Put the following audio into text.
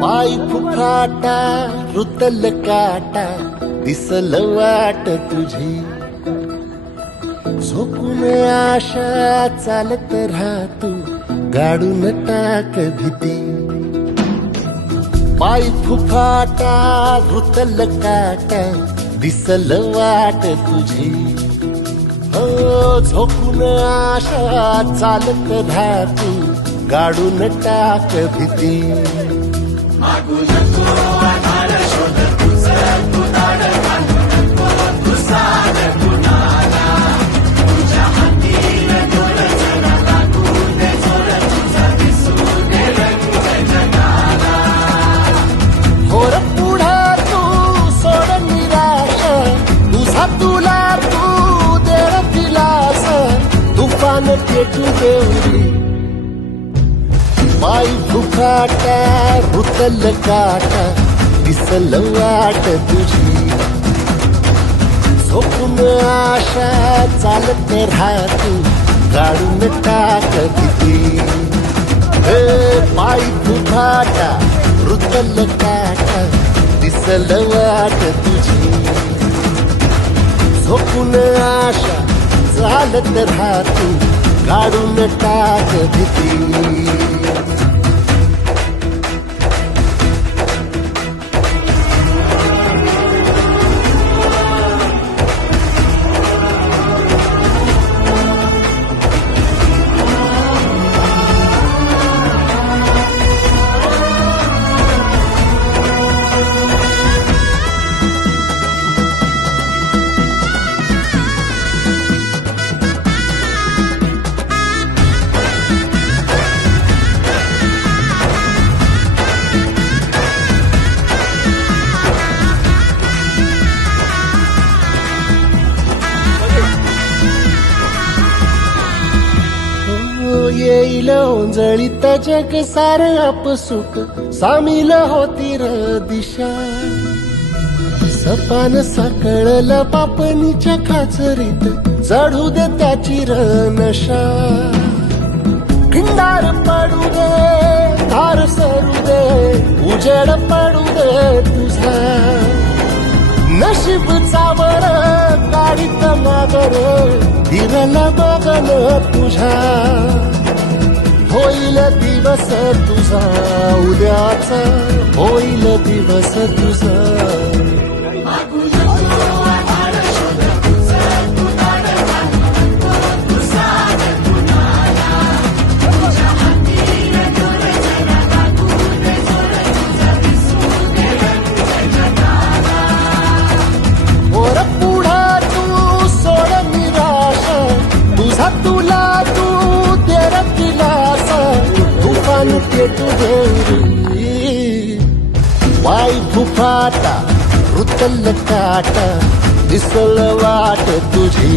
पाय फुफाटा रुतल काटा दिसल वाट तुझी झोकून आशा चालत राहतू गाडून टाक भीती पाय फुफाटा रुतल काटा दिसल वाट तुझी हो झोकून आशा चालत राहतू गाडून टाक भीती मागू नको आधार शोध तुझं तू दाड घालू नको तू साध कुणाला तुझ्या हातीन डोळ जरा लागू दे जोर तुझा दिसू दे रंग जगाला होर पुढा तू सोड निराश तुझा तुला तू देर दिलास तुफान पेटू देवरी पाय फुफाटा रुतल काटा दिसल वाट तुझी झोपून आशा चालत राहतू गाडून टाक भीती पाय फुफाटा रुतल काटा दिसल वाट तुझी झोपून आशा चालत राहतू गाडून टाक भीती येईल ओंजळीत जग सार आपसुक सामील होती र दिशा सपान साकळल पापणीच्या खाचरीत चढू दे त्याची र नशा खिंडार पडू दे धार सरू दे उजेड पडू दे तुझा नशीब चावर गाडीत मागर दिरल बगन तुझा होईल दिवस तुझा उद्याचा होईल दिवस तुझा तुला तू तेर दिलास तुफान पेटू देवरी पाय फुफाटा रुतल काटा दिसल वाट तुझी